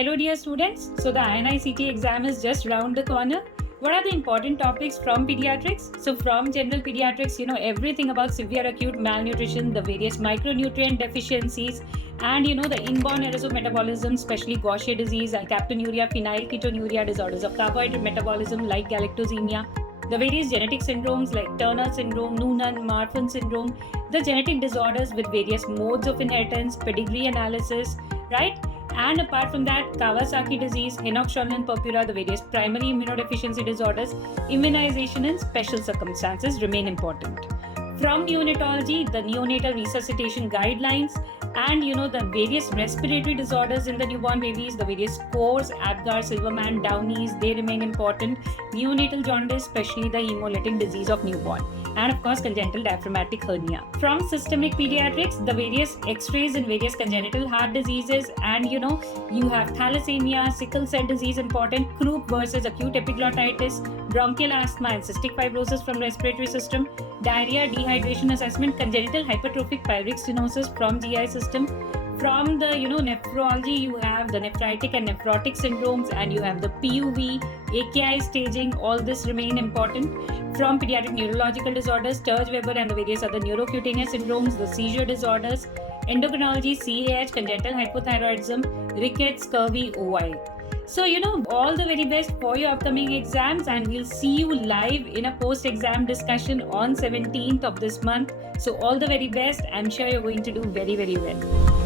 Hello dear students, so the INICT exam is just round the corner. What are the important topics from pediatrics? So from general pediatrics, you know everything about severe acute malnutrition, the various micronutrient deficiencies, and the inborn errors of metabolism, especially Gaucher disease, alkaptonuria, phenylketonuria, disorders of carbohydrate metabolism like galactosemia, the various genetic syndromes like Turner syndrome, Noonan, Marfan syndrome, the genetic disorders with various modes of inheritance, pedigree analysis, right? And apart from that, Kawasaki disease, Henoch-Schönlein purpura, the various primary immunodeficiency disorders, immunization in special circumstances remain important. From neonatology, the neonatal resuscitation guidelines, and the various respiratory disorders in the newborn babies, the various scores, Apgar, Silverman, Downey's, they remain important. Neonatal jaundice, especially the hemolytic disease of newborn, and of course congenital diaphragmatic hernia. From systemic pediatrics, the various x-rays in various congenital heart diseases, and you have thalassemia, sickle cell disease important, croup versus acute epiglottitis, bronchial asthma and cystic fibrosis from respiratory system, diarrhea, dehydration assessment, congenital hypertrophic pyruvate stenosis from GI system. From the nephrology, you have the nephritic and nephrotic syndromes, and you have the PUV, AKI staging. All this remain important. From pediatric neurological disorders, Sturge-Weber and the various other neurocutaneous syndromes, the seizure disorders, endocrinology, CAH, congenital hypothyroidism, rickets, scurvy, OI. So, all the very best for your upcoming exams, and we'll see you live in a post-exam discussion on 17th of this month. So, all the very best. I'm sure you're going to do very, very well.